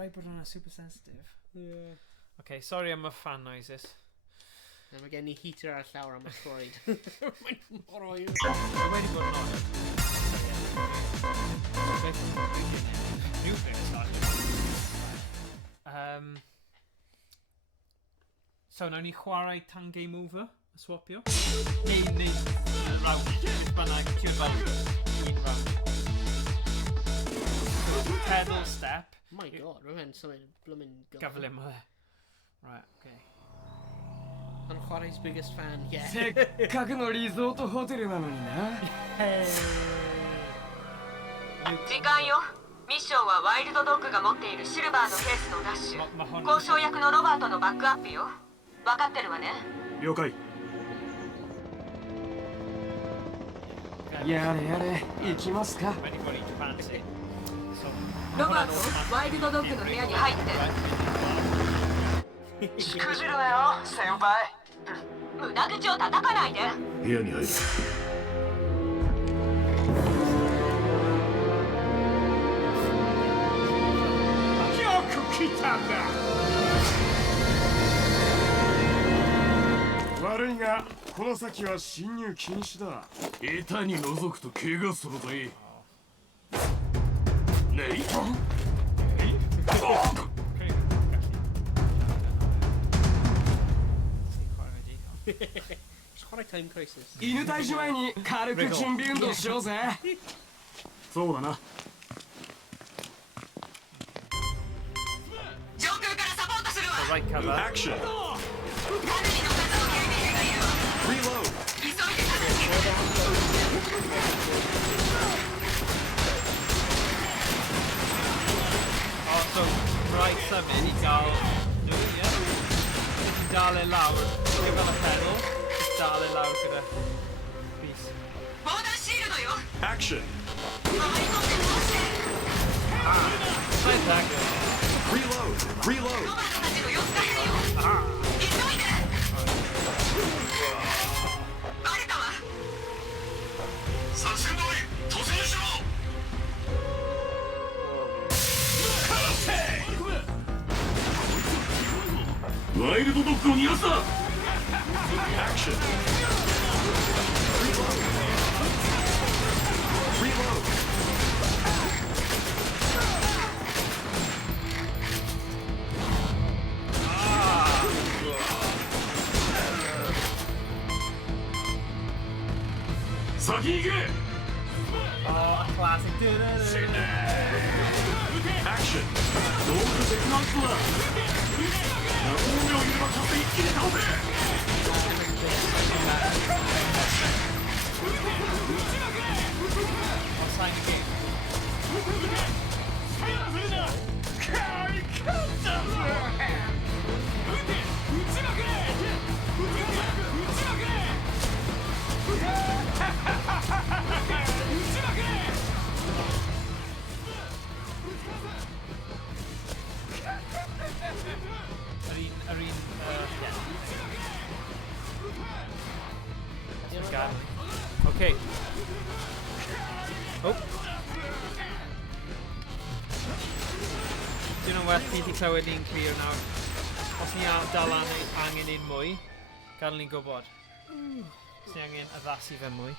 rhaid bod hwnna super sensitive. Yeah. Okay, sorry am y fan noises. A mae gen i heater ar llawr am y croed. Mae'n mor oer. Mae wedi bod yn oer. New thing started. So, nawn ni chwarae tan game over, a swapio. Neu, rawd. Bynnag, ti'n fel un rawd. Pedal step. My god, mae'n symud blymyn Gafel yma. Right, okay. YnChwarae's biggest fan, yeah. せっかくのリゾートホテルなのにな。時間よ。ミッションはワイルドドッグが持っているシルバーのケースのダッシュ。交渉役のロバートのバックアップよ。分かってるわね。了解。やれやれ、行きますか。ロバート、ワイルドドッグの部屋に入って。しくじるなよ、先輩。胸口を叩かないで。部屋に入る。よく来たんだ。悪いが、この先は侵入禁止だ。板に覗くと怪我するぜ。ねい。Chwarae time crisis. 犬退治前に軽く準備運動しようぜ。そうだな。上空からサポートするわ。 Right cover. Action. かなりの数の警備兵がいるわ。 Reload. 急いで片付けて。 Oh, so, right symud I gael... Nhw, ie. Ti'n dal e lawr, ti'n fel y pedal, ti'n dal e lawr gyda... Peace. 防弾シールドよ。 Action. 回り込んで通して。 Nice dagger. Reload. ロバートたちの様子が変よ。急いで。バレたわ。作戦通り突入しろ。ワイルドドッグを逃がすな。Action. Reload. 先に行け。 Oh, a classic. Action. どうかできますわ。5秒いれば勝って一気に倒せ。 What's sign the game? Okay. Oh. Dwi'n yn well ni 'di clywed ni'n clir nawr. Os ni dal angen un mwy, gadel ni'n gwybod. Os ni angen addasu fe mwy.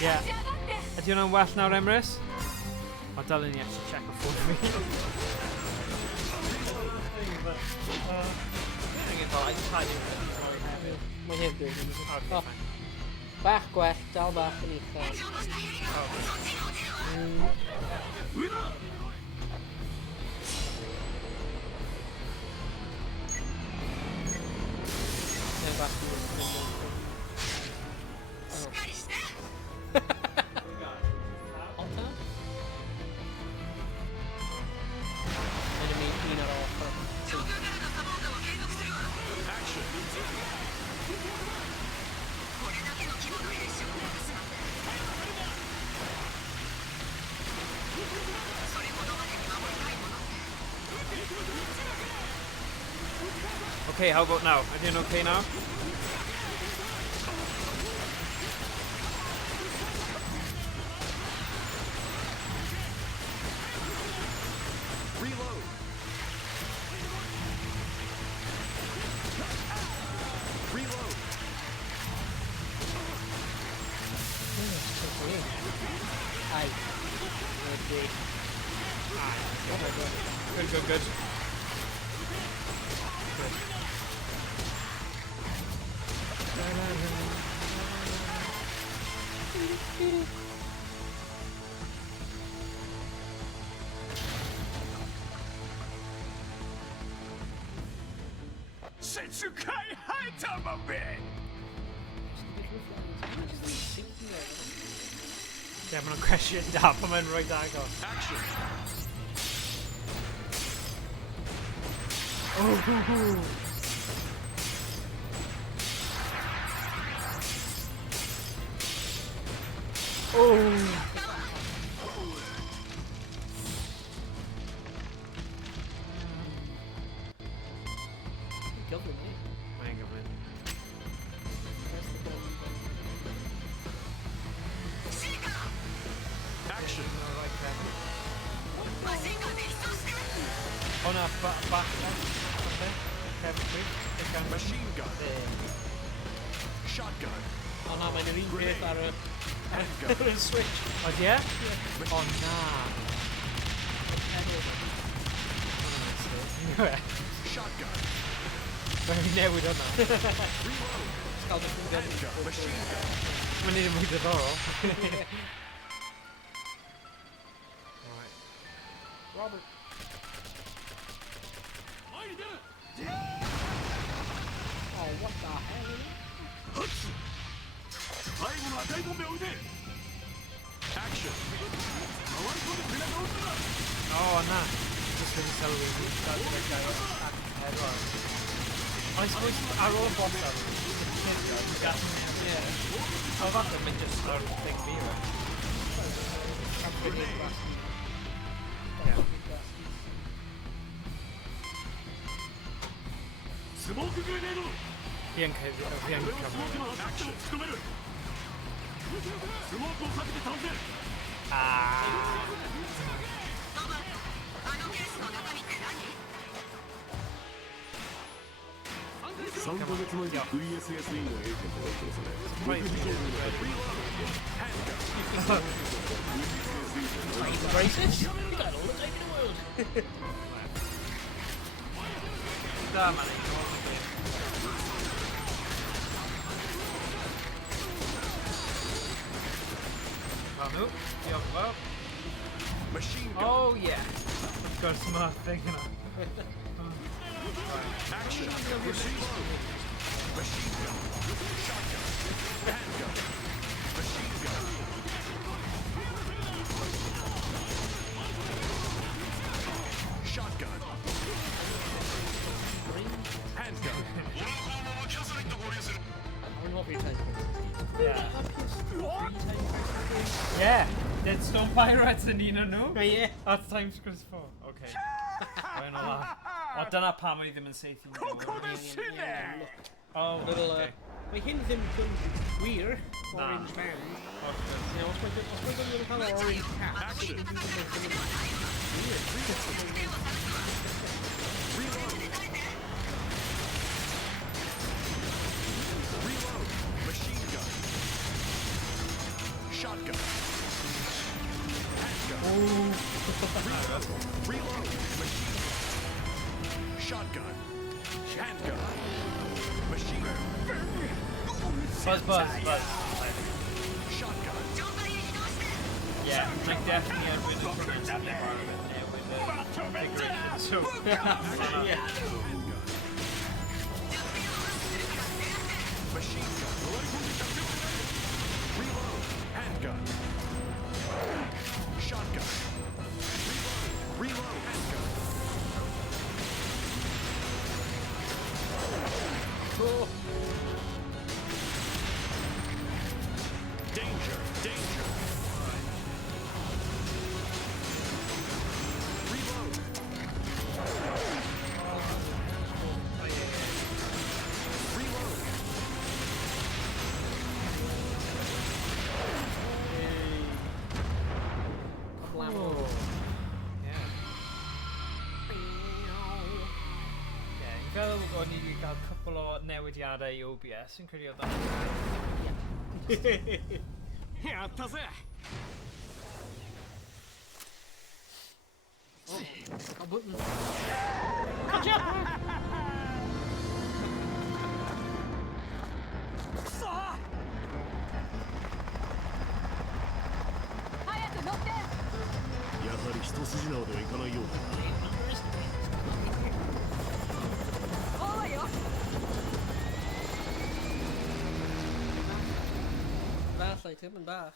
Yeah. Ydy hwnna'n well nawr, Emrys? O, dalen ni actually check o ffôn fi. Mae'n heb dweud. Bach gwell, dal bach yn uchel. Neu bach yn uchel. Okay, how about now? Are you doing okay now? Reload. Reload. Aye. Okay. Oh my god. Good. Setsukai Haitamabe! Yeah, I'm gonna crash it down. I'm in right there. Go. Action! Oh. Government. Hang on, man. Action! Oh no, back. Okay. Machine gun. Shotgun. Oh no, mae'n yr un peth ar y... Handgun. ar y switch. Oh yeah? Machine Oh nah. Shotgun. Very newid hwnna. Reload. Gael machine gun. Handgun. Machine gun. Mae'n neud yn mwy diddorol. Robert. Oh, what the hell? Action! Oh nah. Just really celebrating. That's the guy head on. I suppose ar ôl y boss ar yeah. Oh, falle mae'n just ar thing fi, right? Smoke grenade! Fi yn cyfro. Action! Smokeをかけて倒せ! Ah. 3ヶ月前に VSSE のエージェントが殺され、Right. 6時間後に Racist? You got all the time in the world. Da, man. Manu, diolch yn fawr. Machine gun. Oh yeah. I've got a smart thing in it. Action. Machine gun. Machine gun. Shotgun. Handgun. Machine gun. Shotgun. Handgun. I'm not very tight. Yeah. Yeah. Dead Stone Pirates yn un o'n nhw. Oh yeah. At Times Square 4. Okay. Rhaid o la. O, dyna pam oedd ddim yn saith i'n gwybod. Oh, Little, okay. mae hyn ddim yn wir, orange band. You know, os mae'n gwneud cael orange cat, Action. Reload. Machine gun. Shotgun. Handgun. Reload. Machine gun. Shotgun. Handgun. Machine gun. Buzz. Shotgun. Yeah, like definitely I've been in that part of it. Yeah, with the configuration. So, Yeah. Machine gun. Reload. Handgun. Shotgun. Reload. Handgun. Cool. Danger. Danger. Reload. o'n i wedi cael cwpl o newidiadau i OBS, yn credu o dda. Yeah, does it? Oh, a button. Gotcha! Bach like him and Bach.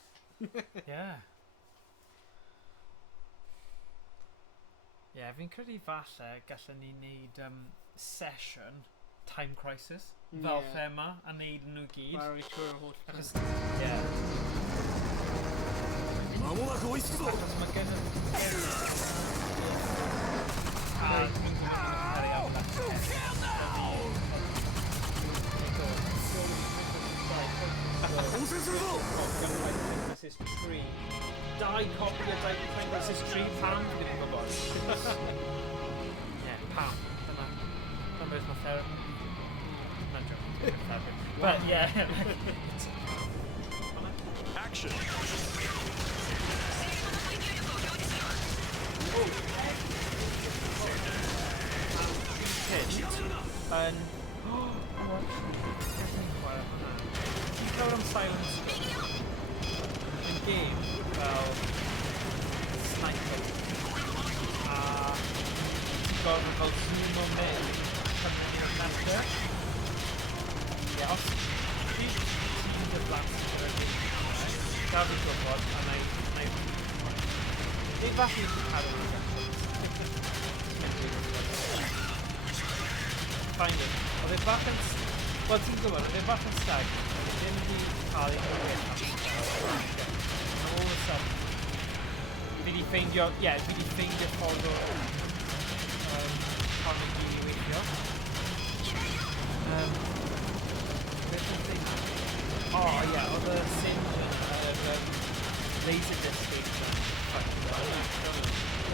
Yeah. Yeah, fi'n credu falle gallwn ni wneud session Time Crisis fel thema a wneud nhw gyd. Achos, yeah. Achos mae gen y... A dwi'n Tree. Dau copi o Time Crisis 3 pam fi ddim yn gwybod. Yeah, pam. Dyna beth mae therapy. Not joking. But yeah. Action! And ti'n clywed am silence yn game fel sniper a ti'n gorfod fel zoom o mewn cymryd i'r metr. Ie, os ti'n diflas gyda'r game gaf fi'n gwybod a na i neu falle i'n cadw yn find it. Oedd e bach yn... Wel, ti'n gwybod, oedd e bach yn stag. Oedd e ddim wedi cael ei gwybod. And all of a sudden, fi wedi ffeindio... Ie, fi wedi ffeindio ffordd o... Pan yn gyd i weithio. Beth yn thing? O, ie, oedd y syn... Laserdisc eisiau.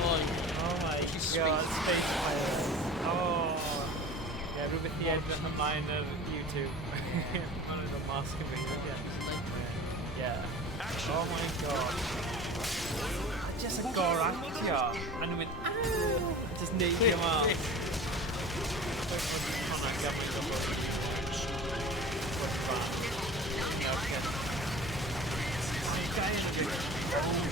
Oh my god, Space Pirate. Oh... Yeah, rhywbeth i edrych ymlaen ar YouTube. Mae'n rhywbeth mas gyfeiriad, yeah. Oh my god. Just a gore actio. A nhw'n mynd, just neidio mas. Hwnnw gymaint o bwyd. Bwyd fan. Mae gau yn ydych. Oh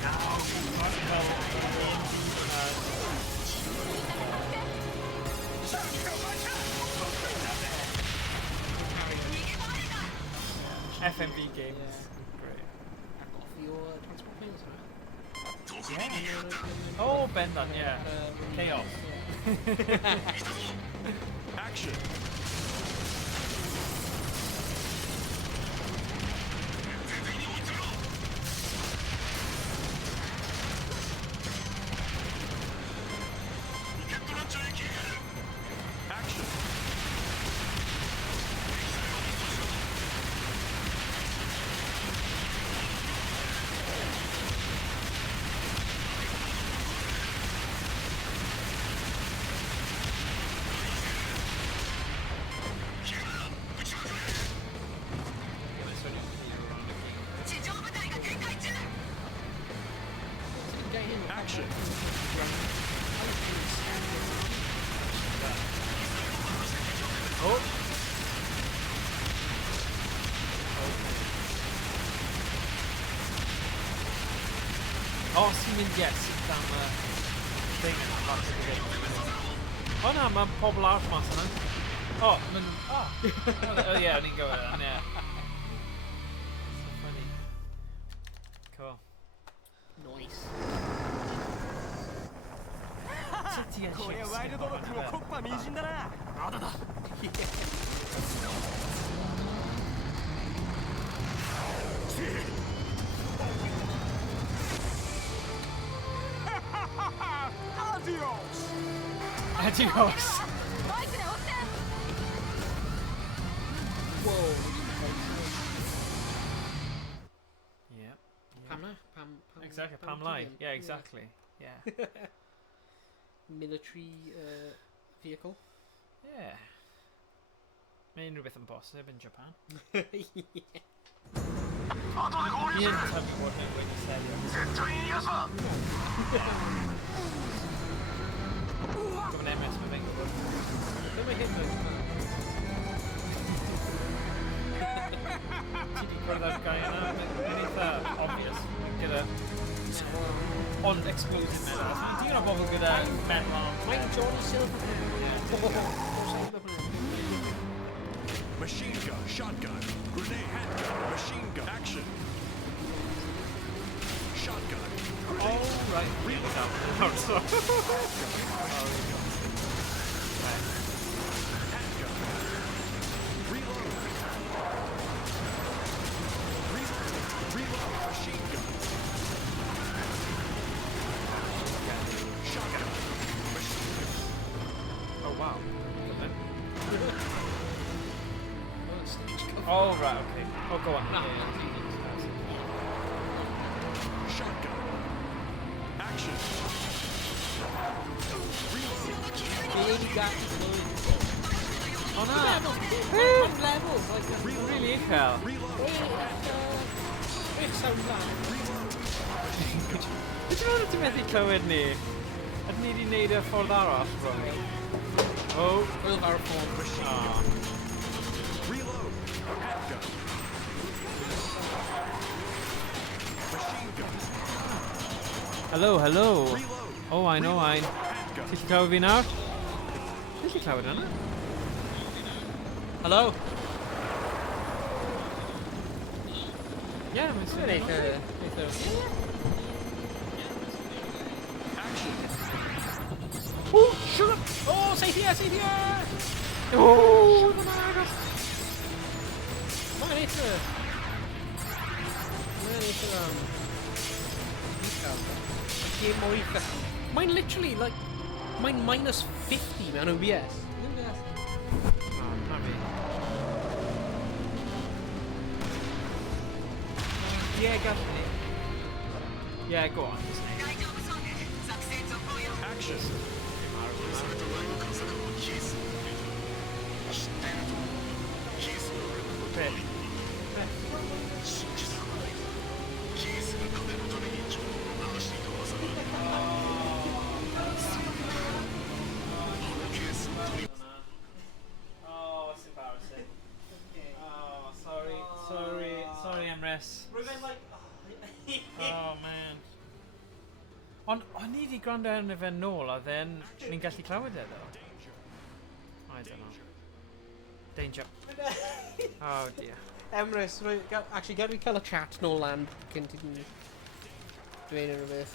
FMV games. Yeah. Great. I've got for your transport planes, right? Yeah. Oh, Bendan, yeah. Chaos. Yeah. Action! Action! Oh! Oh, sy'n mynd, yes, am thing yna, mas yn gyd. O na, mae pobl arall mas yna. Oh, mae'n... Oh, yeah, o'n i'n gywir yna, yeah. So funny. Cool. Nice. これはワイルドドッグのコッパみじんだな。まだだ。Adios! Whoa. Yeah. Pam. Exactly, Pam lied. Yeah, exactly. Yeah. Military vehicle. Yeah. Mae'n rhywbeth yn bosib in Japan. Yeah. Ni yn tyfu bod mewn gweithio serio. Gwyd MS mae fe'n gwybod. Ble mae hyn yn? Ti di gwrdd â'r gai yna? Mae'n eitha obvious. Gyda... Ond explosive metal. Digon o bobl gyda metal arms. Mae'n Johnny Silverman. Machine gun, shotgun, grenade, handgun, machine gun, action. Shotgun, grenade. Oh, right. Really dumb. Oh, sorry. Handgun. Reload. Reload. Machine gun. Shotgun. Machine gun. Oh, wow. Stage cover. Oh, right, okay. Oh, go on. Shotgun. Action. Really got Oh, no. levels. Like, Really uchel. beth sound like? Dwi'n meddwl ti'n methu clywed ni? Ydyn ni wedi gwneud y ffordd arall, rhwng ni? Oh. Will our phone machine. Ah. Reload. Handgun. Machine gun. Hello, hello. Reload. Owain. Handgun. Ti'n gallu clywed fi nawr? Ti'n gallu clywed hwnna? Hello? Ie, mae'n sy'n Neitha. Action. Oh, shut up! Oh, safe here! Oh! Mae'n eitha... Game mor eitha... Mae'n literally, like... Mae'n minus 50 mewn OBS. Oh, na fi. Ie, gallwn ni. Ie, go on. Action. Oh, it's embarrassing. Oh, sorry, Emrys. Oh, man. Ond o'n i wedi gwrando arno fe nôl, a then ni'n gallu clywed e, though. I don't know. Danger. Oh, dear. Emrys, actually, gad fi cael y chat nôl lan cyn ti dweud unrhyw beth.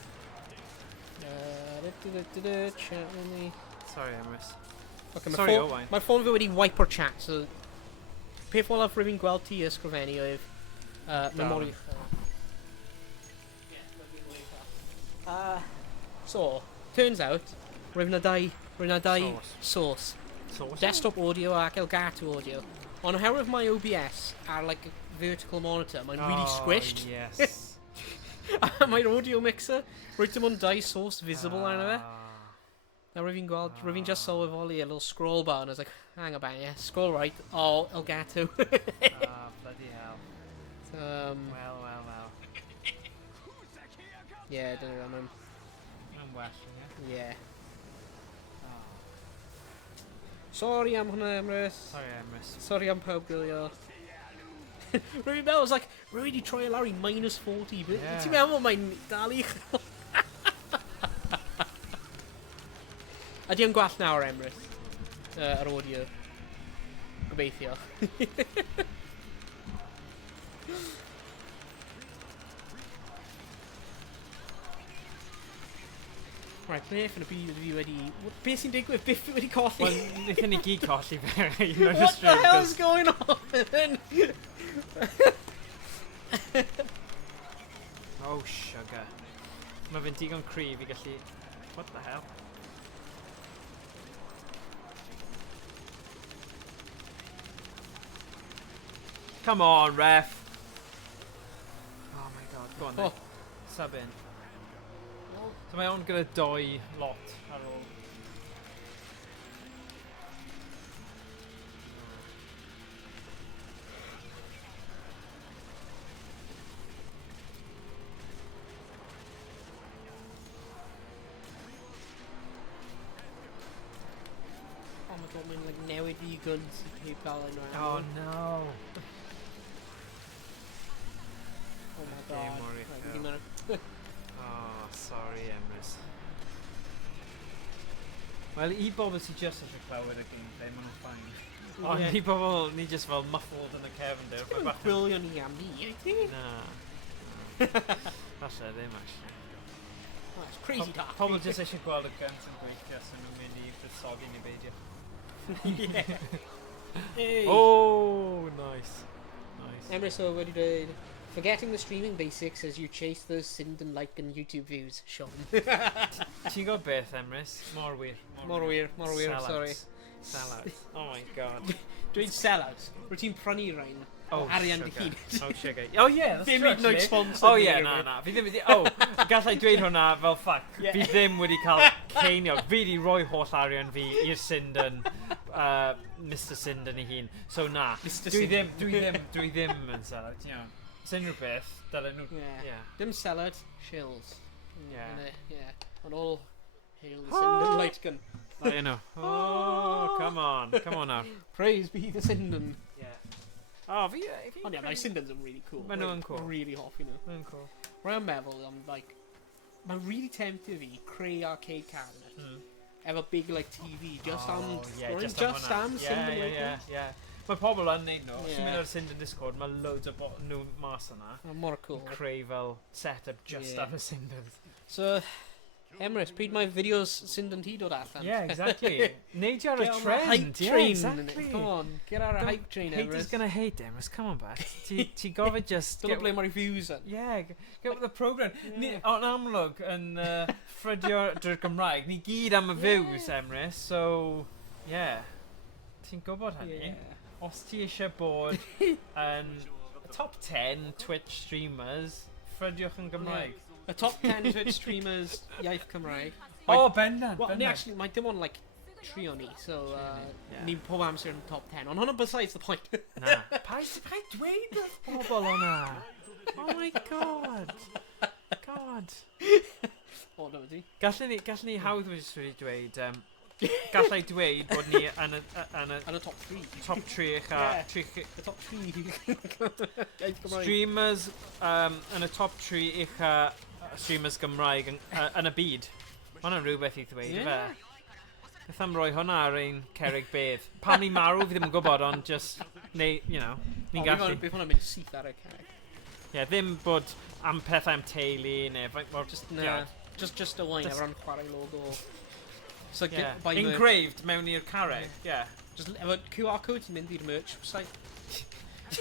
Chat with me. Sorry, Emrys. Okay, Sorry, Owain. Mae'r ffôn fi wedi wipe o'r chat, so... Peth olaf rwy'n gweld ti ysgrifennu oedd... memori... So, turns out, rwy'n na dau source. Sauce? Desktop audio ac Elgato audio. On oherwydd my OBS ar like vertical monitor, mae'n really squished. Yes. Mae'r audio mixer, rwy'n dim ond dau source visible arno fe. Now rwy'n just sylweddoli a little scroll bar and I was like, hang about, yeah, scroll right, oh, Elgato. Ah, bloody hell. Well. Well. Yeah, don't know, man. I'm washing it. Yeah. Sorry am hwnna, Emrys. Sorry, Emrys. Sorry am pawb gwylio. Rwy'n meddwl, it's like, rwy wedi troi lawr i minus 40, but Yeah. ti'n meddwl mae'n dal i uchel? Ydy o'n gwell nawr, Emrys? Yr audio. Gobeithio. Right, beth yn y byd fi wedi... Beth sy'n digwydd? Beth fi wedi colli? Wel, wnaethon ni gyd colli fe. What the hell's going on? Oh, sugar. Mae fe'n digon cryf i gallu... What the hell? Come on, ref! Oh my god, go on then. Sub in. So mae on gyda doi lot ar ôl. Mae'n like newid fi guns i PayPal yn rhan. Oh no. Oh my Game god. or Right, refill. fi mewn- Oh, sorry, Emrys. Wel, I bobl sy'n just eisiau clywed y gameplay, maen nhw'n ffain. Ond Ie. ni bobl, ni just fel muffled yn y cefndir. Dim yn gwylio ni am ni, I think. Na. Falle ddim, actually. Oh, it's crazy dark. Pobl just eisiau gweld y guns yn gweithio, so nhw'n mynd i fyddsoddi ni beidio. Hey. Oh, nice. Nice. Emrys o wedi dweud, forgetting the streaming basics as you chase those Sinden Light Gun YouTube views, Sean. Ti'n gwybod beth, Emrys? Mor wir. Mor wir, Sellouts. sorry. Sellouts. Oh my god. Dweud sellout. Rwy'n ti'n prynu rhain. Oh, Arian dy sugar. hun. Oh, sugar. Oh, yeah, that's Ddim true, hyd yn oed actually. sponsored Oh, ni yeah, gyda na, fi. na. Fi ddim wedi... Oh, gallai dweud hwnna fel ffac. Yeah. Fi ddim wedi cael ceiniog. Fi wedi rhoi holl arian fi i'r Sinden, Mr Sinden I hun. So, na. Mr. Dwi ddim yn sellout, you know. Sy'n rhywbeth, dylen nhw... Yeah. Yeah. Dim sellout, shills. Yeah. Yeah. On all hail the Sinden Light Gun. Oh, you know. Oh, come on. Come on now. Praise be the Sinden. Yeah. Oh, fi... Ond ie, mae Sindens yn really cool. Maen nhw yn cool. Really hoffi nhw. Mae'n cool. Rwy'n meddwl, like, mae'n really tempted fi creu arcade cabinet. Efo big, like, TV, just am... yeah, just just am Sinden Light yeah, Gun. yeah. Mae pobl yn neud nhw. Os ti'n Yeah. mynd ar Sinden Discord, mae loads o nhw mas yna. Mor cool. Creu fel set-up just Yeah. am y Sindens. So, Emrys, pryd mae fideos Sinden ti dod allan? Yeah, exactly. Neidio ar y Get on the trend. hype Yeah, train. exactly. Come on, get ar y hype train, Haters Emrys. gonna hate Emrys, come on back. Ti gofod just... Don't blame my reviews then. Yeah, get with the programme. Yeah. O'n amlwg yn ffrydio drwy'r Gymraeg, ni gyd am y views, Emrys, so... Yeah. Ti'n gwybod hynny? Yeah. Os ti eisiau bod yn top 10 Twitch streamers, ffrydiwch yn Gymraeg. Y top 10 Twitch streamers iaith Cymraeg. Oh, bendant, Well, bendant. actually, mae dim ond, like, 3 o ni, so Yeah. ni pob amser yn top 10. Ond hwnna besides the point. Na. Pa dweud wrth bobl hwnna? Oh my god. God. O, no, di. Gallwn ni hawdd wedi dweud, gallai dweud bod ni yn y Yn y top 3. top 3 Yeah. eich Y top 3 iaith Cymraeg. streamers yn y top 3 eich streamers Gymraeg yn y byd. Mae hwnna'n rhywbeth I ddweud, Yeah. fe? Beth am roi hwnna ar ein cerrig bedd. Pam ni marw, fi ddim yn gwybod, ond just, neu, you know, ni'n gallu. Bydd hwnna'n mynd syth ar y cerrig. Yeah, ddim bod am pethau am teulu, neu, well, just, Na, yeah. just Owain Just- efo'r Chwarae logo. So, Yeah. buy merch. Engraved mewn i'r carreg, yeah. Just efo QR code ti'n mynd i'r merch site.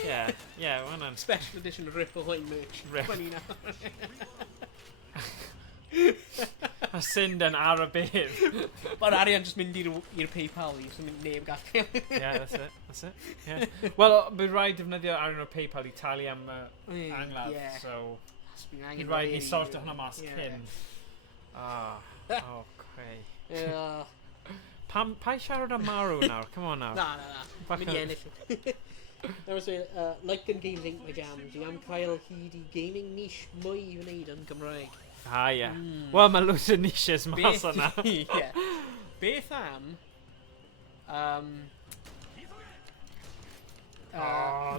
Yeah, yeah, mae hwnna'n... Special edition Rip Owain merch. Rip. 20 now. A Sinden ar y bedd. Mae'r arian just mynd i'r PayPal i, so mynd neb gallu. Yeah, that's it, yeah. Wel, bydd rhaid defnyddio arian o'r PayPal I talu am angladd, Yeah. so... Bydd Bydd rhaid ni sort hwnna mas cyn. Oh, creu. Yeah. Pa siarad am marw nawr? Come on nawr. Na. Bach Mynd I o- ennill. There was a Light Gun Games Inc. my jam. Di am cael hyd I gaming niche mwy I wneud yn Gymraeg. Yeah. Wel, mae loads o niches mas yna. Yeah. Beth am...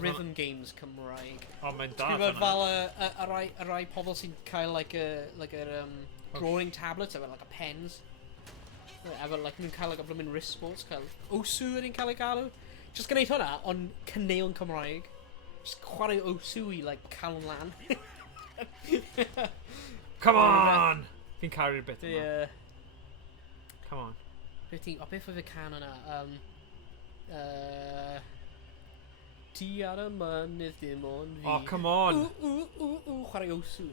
rhythm games Cymraeg. O, mae'n Ti'n dad gwybod yna. fel y rai pobl sy'n cael like a drawing tablet efo like a pens. Efo like nhw'n cael like a blwmin wrist sports cael Osu yn ein cael ei galw. Just gwneud hwnna ond cyneuon Cymraeg. Just chwarae Osu I like cael yn lan. Come on! Fi'n caru'r bit yma. Yeah. Come on. Beth oedd y can yna? Ti ar y mynydd dim ond fi. Oh, come on! Chwarae Osu.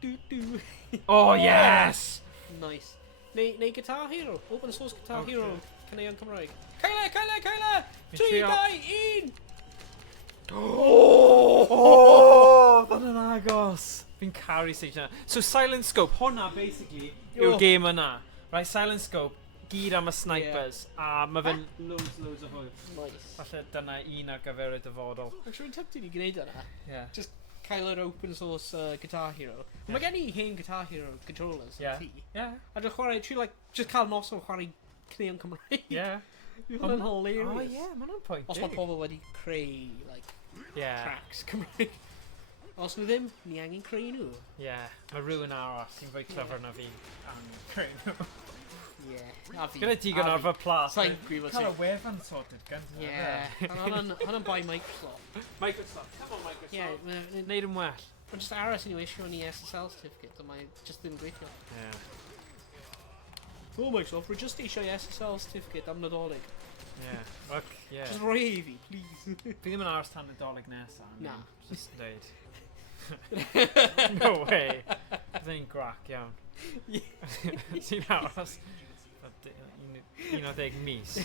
Du. Oh, yes! Nice. Neu Guitar Hero. Open source Guitar Oh, Hero. good. Cyneuon Cymraeg. Caela! 3, trio. 2, 1! Oh, that yn agos. Fi'n caru stage yna. So, Silent Scope, hwnna, basically, yw'r Oh. game yna. Right, Silent Scope, gyd am y snipers. A mae fe'n loads o hwyl. Nice. Falle dyna un ar gyfer y dyfodol. Actually, yn tempted I gwneud yna. Yeah. Just cael yr open source Guitar Hero. Mae gen I hen Guitar Hero controllers. Yeah. Ti. Yeah. A dwi'n chwarae, just cael nos o chwarae cyneuon Cymraeg. Yeah. Mae'n hilarious. Oh ie, mae'n on pwynt. Os mae pobl wedi creu, like, Yeah. tracks Cymraeg. Os nhw ddim, ni angen creu nhw. Yeah. Mae rhywun arall sy'n fwy clever na fi am creu nhw. Ie. A fi. Gyda ti gan arfer plas. Sa'n gwybod Cael y ti. wefan sorted gan. Ie. Hwna'n bai Microsoft. Microsoft. Come on, Microsoft. Ie. Neud yn well. Mae'n just aros i nhw isio ni SSL certificate, a mae just ddim gweithio. Yeah. Oh, Microsoft, rwy just eisiau SSL certificate am Nadolig. Yeah. Look, yeah. Just roi i fi, please. Fi ddim yn aros tan Nadolig nesa. Na. Just dweud. No way. Byddwn ni'n grac iawn. Ti'n aros 11 mis.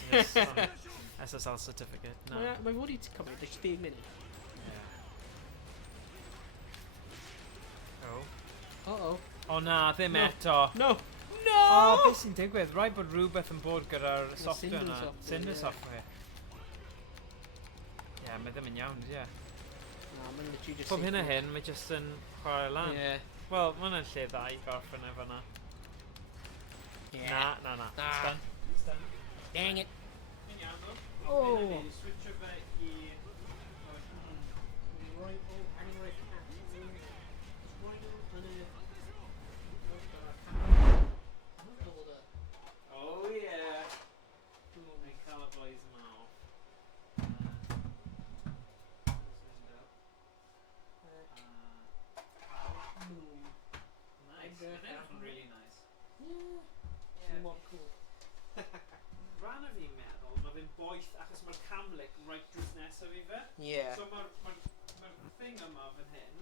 SSL certificate. No. Mae fod i cymryd 10 munud. Yeah. Oh. Uh-oh. O na, ddim No. eto. No! O, No! beth sy'n digwydd? Rhaid bod rhywbeth yn bod gyda'r software Sinden na. software, Sinden ie. software. Ie, mae ddim yn iawn, ie. Na, mae'n literally just... Pob hyn a hyn, mae jyst yn chwarae lan. Ie. Wel, mae hwnna'n lle dda i gorffen efo na. Ie. Na. Na. It's done. Dang it. Oh. Switch over i... Right, oh, hang on, right. Oh yeah. Oh, my colour boys now. Nice. That's really nice. Yeah. Mod cool. Ran o fi'n meddwl, mae fe'n boeth achos mae'r camlec right drws nesaf i fe. Yeah. So mae'r thing yma fan hyn